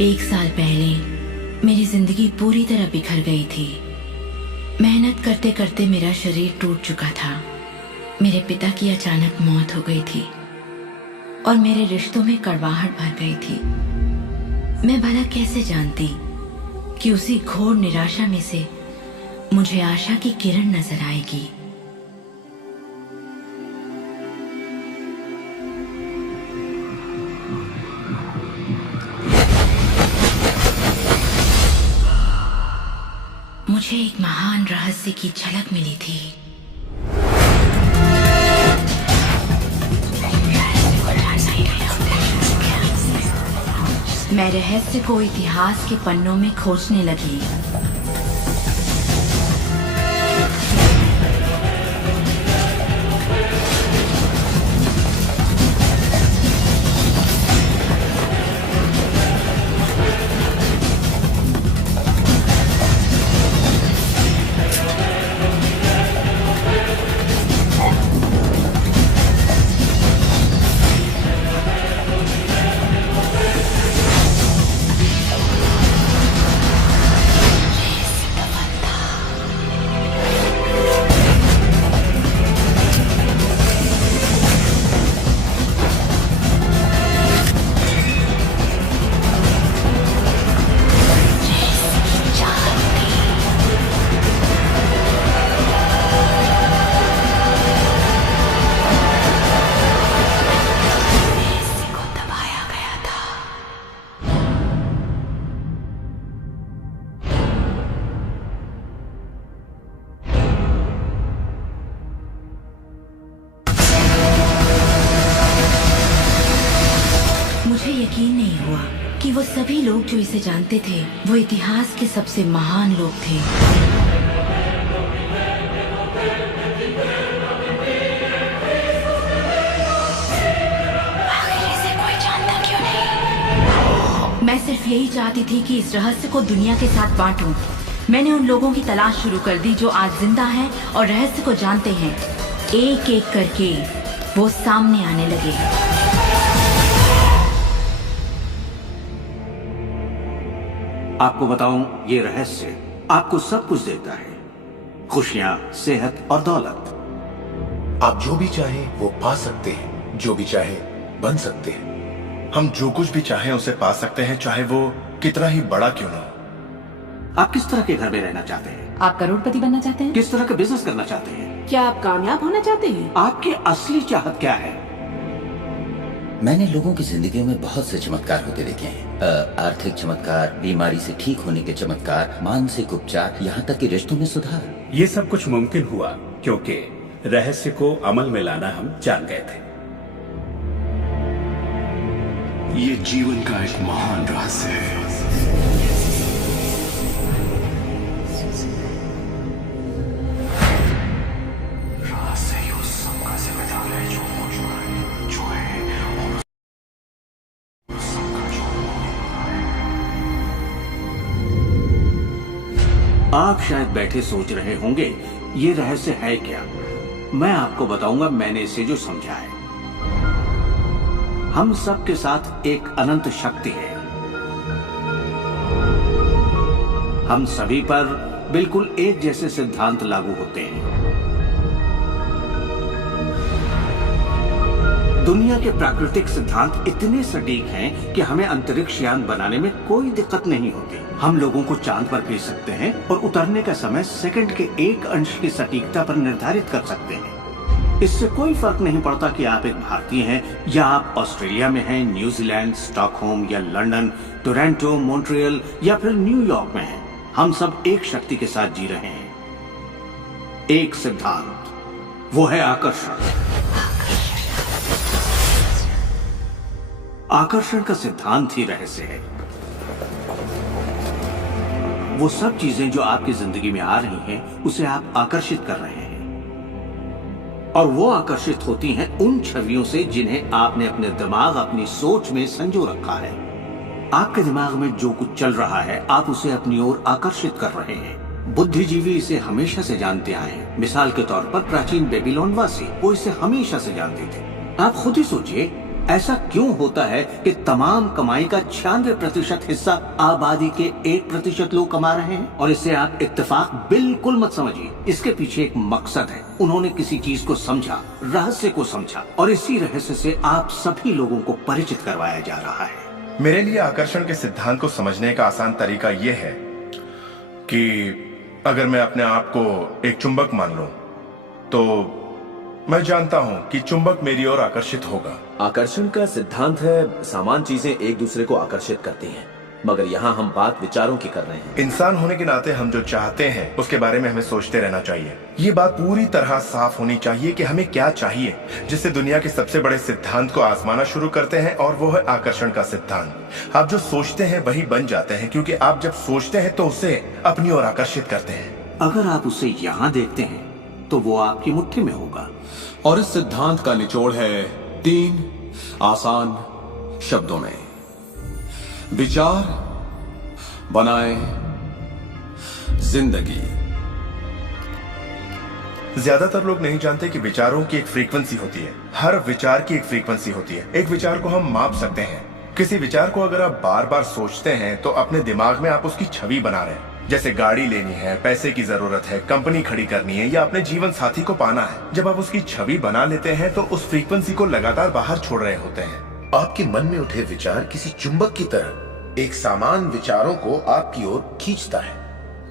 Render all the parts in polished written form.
1 साल पहले मेरी जिंदगी पूरी तरह बिखर गई थी। मेहनत करते करते मेरा शरीर टूट चुका था। मेरे पिता की अचानक मौत हो गई थी और मेरे रिश्तों में कड़वाहट भर गई थी। मैं भला कैसे जानती कि उसी घोर निराशा में से मुझे आशा की किरण नजर आएगी। मुझे एक महान रहस्य की झलक मिली थी। मैं रहस्य को इतिहास के पन्नों में खोजने लगी। मुझे यकीन नहीं हुआ कि वो सभी लोग जो इसे जानते थे वो इतिहास के सबसे महान लोग थे। आखिर इसे कोई जानता क्यों नहीं? मैं सिर्फ यही चाहती थी कि इस रहस्य को दुनिया के साथ बांटूं। मैंने उन लोगों की तलाश शुरू कर दी जो आज जिंदा हैं और रहस्य को जानते हैं। एक एक करके वो सामने आने लगे। आपको बताऊं, ये रहस्य आपको सब कुछ देता है, खुशियां, सेहत और दौलत। आप जो भी चाहें वो पा सकते हैं, जो भी चाहे बन सकते हैं। हम जो कुछ भी चाहें उसे पा सकते हैं, चाहे वो कितना ही बड़ा क्यों ना हो। आप किस तरह के घर में रहना चाहते हैं? आप करोड़पति बनना चाहते हैं? किस तरह का बिजनेस करना चाहते हैं? क्या आप कामयाब होना चाहते हैं? आपकी असली चाहत क्या है? मैंने लोगों की जिंदगियों में बहुत से चमत्कार होते देखे हैं। आर्थिक चमत्कार, बीमारी से ठीक होने के चमत्कार, मानसिक उपचार, यहाँ तक कि रिश्तों में सुधार। ये सब कुछ मुमकिन हुआ क्योंकि रहस्य को अमल में लाना हम जान गए थे। ये जीवन का एक महान रहस्य है। आप शायद बैठे सोच रहे होंगे ये रहस्य है क्या। मैं आपको बताऊंगा मैंने इसे जो समझा है। हम सब के साथ एक अनंत शक्ति है। हम सभी पर बिल्कुल एक जैसे सिद्धांत लागू होते हैं। दुनिया के प्राकृतिक सिद्धांत इतने सटीक हैं कि हमें अंतरिक्ष यान बनाने में कोई दिक्कत नहीं होती। हम लोगों को चांद पर भेज सकते हैं और उतरने का समय सेकंड के 1 अंश की सटीकता पर निर्धारित कर सकते हैं। इससे कोई फर्क नहीं पड़ता कि आप एक भारतीय हैं या आप ऑस्ट्रेलिया में हैं, न्यूजीलैंड, स्टॉकहोम या लंदन, टोरंटो, मॉन्ट्रियल या फिर न्यूयॉर्क में हैं। हम सब एक शक्ति के साथ जी रहे हैं, एक सिद्धांत, वो है आकर्षण। आकर्षण का सिद्धांत ही रहस्य है। वो सब चीजें जो आपकी जिंदगी में आ रही हैं, उसे आप आकर्षित कर रहे हैं और वो आकर्षित होती हैं उन छवियों से जिन्हें आपने अपने दिमाग, अपनी सोच में संजो रखा है। आपके दिमाग में जो कुछ चल रहा है, आप उसे अपनी ओर आकर्षित कर रहे हैं। बुद्धिजीवी इसे हमेशा से जानते आए हैं। मिसाल के तौर पर प्राचीन बेबीलोन वासी, वो इसे हमेशा से जानते थे। आप खुद ही सोचिए, ऐसा क्यों होता है कि तमाम कमाई का 96% हिस्सा आबादी के 1% लोग कमा रहे हैं? और इसे आप इत्तेफाक बिल्कुल मत समझिए। इसके पीछे एक मकसद है। उन्होंने किसी चीज को समझा, रहस्य को समझा, और इसी रहस्य से आप सभी लोगों को परिचित करवाया जा रहा है। मेरे लिए आकर्षण के सिद्धांत को समझने का आसान तरीका यह है कि अगर मैं अपने आप को एक चुंबक मान लूं, तो मैं जानता हूं कि चुंबक मेरी ओर आकर्षित होगा। आकर्षण का सिद्धांत है समान चीजें एक दूसरे को आकर्षित करती हैं, मगर यहाँ हम बात विचारों की कर रहे हैं। इंसान होने के नाते हम जो चाहते हैं उसके बारे में हमें सोचते रहना चाहिए। ये बात पूरी तरह साफ होनी चाहिए कि हमें क्या चाहिए, जिससे दुनिया के सबसे बड़े सिद्धांत को आजमाना शुरू करते हैं, और वो है आकर्षण का सिद्धांत। आप जो सोचते हैं वही बन जाते हैं, क्योंकि आप जब सोचते हैं तो उसे अपनी ओर आकर्षित करते हैं। अगर आप उसे यहाँ देखते हैं तो वो आपकी मुट्ठी में होगा। और इस सिद्धांत का निचोड़ है 3 आसान शब्दों में: विचार बनाए जिंदगी। ज्यादातर लोग नहीं जानते कि विचारों की एक फ्रीक्वेंसी होती है। हर विचार की एक फ्रीक्वेंसी होती है। एक विचार को हम माप सकते हैं। किसी विचार को अगर आप बार बार सोचते हैं तो अपने दिमाग में आप उसकी छवि बना रहे हैं। जैसे गाड़ी लेनी है, पैसे की जरूरत है, कंपनी खड़ी करनी है, या अपने जीवन साथी को पाना है। जब आप उसकी छवि बना लेते हैं तो उस फ्रीक्वेंसी को लगातार बाहर छोड़ रहे होते हैं। आपके मन में उठे विचार किसी चुंबक की तरह एक सामान विचारों को आपकी ओर खींचता है।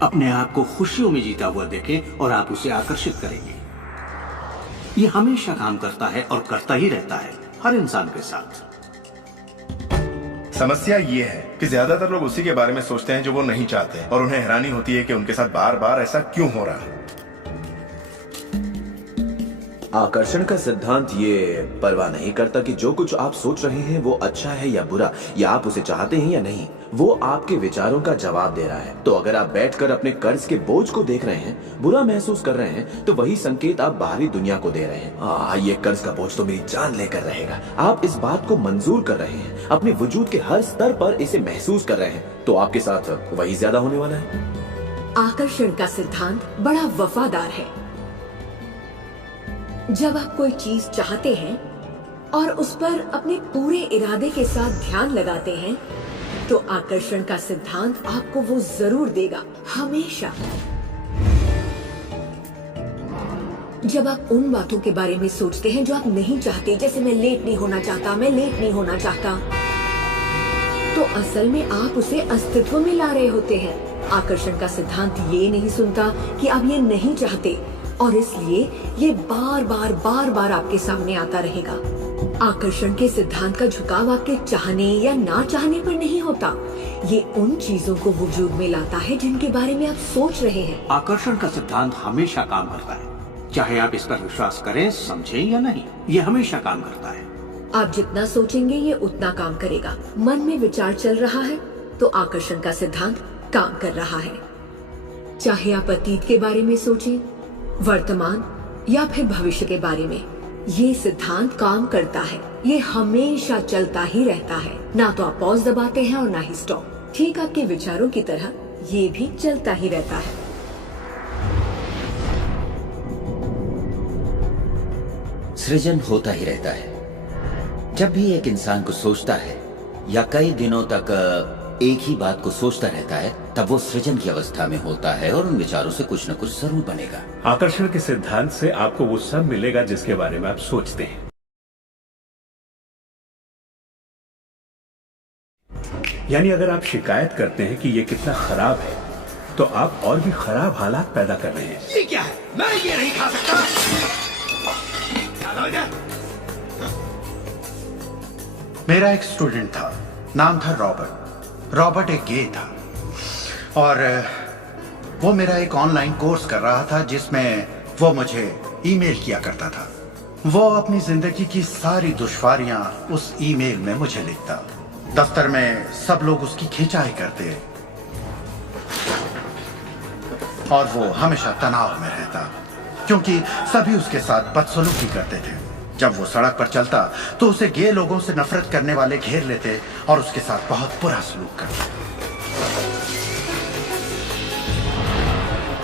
अपने आप को खुशियों में जीता हुआ देखें और आप उसे आकर्षित करेंगे। ये हमेशा काम करता है और करता ही रहता है, हर इंसान के साथ। समस्या ये है कि ज्यादातर लोग उसी के बारे में सोचते हैं जो वो नहीं चाहते, और उन्हें हैरानी होती है कि उनके साथ बार बार ऐसा क्यों हो रहा है। आकर्षण का सिद्धांत ये परवाह नहीं करता कि जो कुछ आप सोच रहे हैं वो अच्छा है या बुरा, या आप उसे चाहते हैं या नहीं। वो आपके विचारों का जवाब दे रहा है। तो अगर आप बैठकर अपने कर्ज के बोझ को देख रहे हैं, बुरा महसूस कर रहे हैं, तो वही संकेत आप बाहरी दुनिया को दे रहे हैं। ये कर्ज का बोझ तो मेरी जान लेकर रहेगा। आप इस बात को मंजूर कर रहे हैं, अपने वजूद के हर स्तर पर इसे महसूस कर रहे हैं, तो आपके साथ वही ज्यादा होने वाला है। आकर्षण का सिद्धांत बड़ा वफादार है। जब आप कोई चीज चाहते हैं और उस पर अपने पूरे इरादे के साथ ध्यान लगाते हैं, तो आकर्षण का सिद्धांत आपको वो जरूर देगा, हमेशा। जब आप उन बातों के बारे में सोचते हैं जो आप नहीं चाहते, जैसे मैं लेट नहीं होना चाहता, मैं लेट नहीं होना चाहता, तो असल में आप उसे अस्तित्व में ला रहे होते हैं। आकर्षण का सिद्धांत ये नहीं सुनता कि आप ये नहीं चाहते, और इसलिए ये बार बार आपके सामने आता रहेगा। आकर्षण के सिद्धांत का झुकाव आपके चाहने या ना चाहने पर नहीं होता। ये उन चीजों को वजूद में लाता है जिनके बारे में आप सोच रहे हैं। आकर्षण का सिद्धांत हमेशा काम करता है, चाहे आप इस पर विश्वास करें, समझें या नहीं। ये हमेशा काम करता है। आप जितना सोचेंगे ये उतना काम करेगा। मन में विचार चल रहा है तो आकर्षण का सिद्धांत काम कर रहा है। चाहे आप अतीत के बारे में सोचें, वर्तमान या फिर भविष्य के बारे में, ये सिद्धांत काम करता है। ये हमेशा चलता ही रहता है। ना तो आप पॉज दबाते हैं और ना ही स्टॉप। ठीक आपके विचारों की तरह ये भी चलता ही रहता है। सृजन होता ही रहता है। जब भी एक इंसान को सोचता है या कई दिनों तक एक ही बात को सोचता रहता है, तब वो सृजन की अवस्था में होता है और उन विचारों से कुछ न कुछ जरूर बनेगा। आकर्षण के सिद्धांत से आपको वो सब मिलेगा जिसके बारे में आप सोचते हैं। यानी अगर आप शिकायत करते हैं कि ये कितना खराब है, तो आप और भी खराब हालात पैदा कर रहे हैं। ये क्या है? मैं ये नहीं खा सकता। मेरा एक स्टूडेंट था, नाम था रॉबर्ट। रॉबर्ट एक गे था और वो मेरा एक ऑनलाइन कोर्स कर रहा था जिसमें वो मुझे ईमेल किया करता था। वो अपनी जिंदगी की सारी दुश्वारियां उस ईमेल में मुझे लिखता। दफ्तर में सब लोग उसकी खिंचाई करते और वो हमेशा तनाव में रहता क्योंकि सभी उसके साथ बदसलूकी करते थे। जब वो सड़क पर चलता तो उसे गे लोगों से नफरत करने वाले घेर लेते और उसके साथ बहुत बुरा सलूक करते।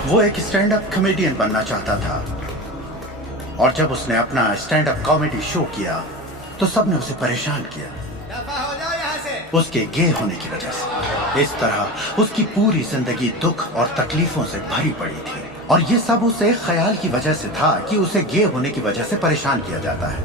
वो एक स्टैंड अप कॉमेडियन बनना चाहता था और जब उसने अपना स्टैंड अप कॉमेडी शो किया तो सबने उसे परेशान किया उसके गे होने की वजह से। इस तरह उसकी पूरी जिंदगी दुख और तकलीफों से भरी पड़ी थी और ये सब उसे ख्याल की वजह से था कि उसे गे होने की वजह से परेशान किया जाता है।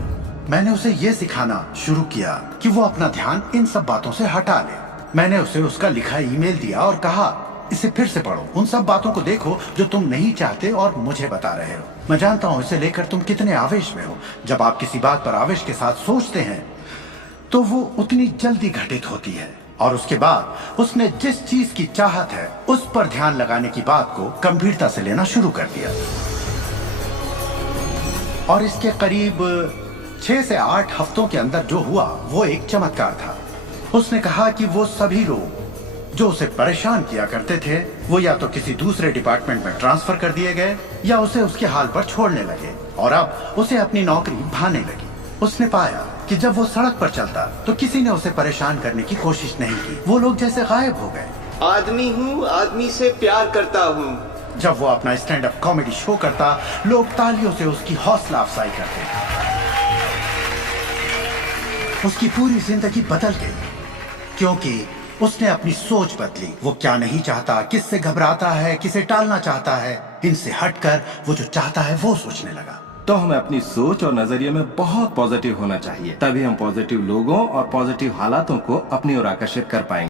मैंने उसे ये सिखाना शुरू किया कि वो अपना ध्यान इन सब बातों से हटा ले। मैंने उसे उसका लिखा ईमेल दिया और कहा इसे फिर से पढ़ो, उन सब बातों को देखो जो तुम नहीं चाहते और मुझे बता रहे हो। मैं जानता हूँ इसे लेकर तुम कितने आवेश में हो। जब आप किसी बात पर आवेश के साथ सोचते हैं तो वो उतनी जल्दी घटित होती है। और उसके बाद उसने जिस चीज की चाहत है उस पर ध्यान लगाने की बात को गंभीरता से लेना शुरू कर दिया। और इसके करीब 6 से 8 हफ्तों के अंदर जो हुआ वो एक चमत्कार था। उसने कहा कि वो सभी लोग जो उसे परेशान किया करते थे वो या तो किसी दूसरे डिपार्टमेंट में ट्रांसफर कर दिए गए या उसे उसके हाल पर छोड़ने लगे और अब उसे अपनी नौकरी भाने लगी। उसने पाया कि जब वो सड़क पर चलता तो किसी ने उसे परेशान करने की कोशिश नहीं की। वो लोग जैसे गायब हो गए। आदमी हूँ, आदमी से प्यार करता हूँ। जब वो अपना स्टैंड अप कॉमेडी शो करता लोग तालियों से उसकी हौसला अफजाई करते। उसकी पूरी जिंदगी बदल गई क्योंकि उसने अपनी सोच बदली। वो क्या नहीं चाहता, किससे घबराता है, किसे टालना चाहता है, इनसे हटकर वो जो चाहता है वो सोचने लगा। तो हमें अपनी सोच और नजरिए में बहुत पॉजिटिव होना चाहिए, तभी हम पॉजिटिव लोगों और पॉजिटिव हालातों को अपनी ओर आकर्षित कर पाएंगे।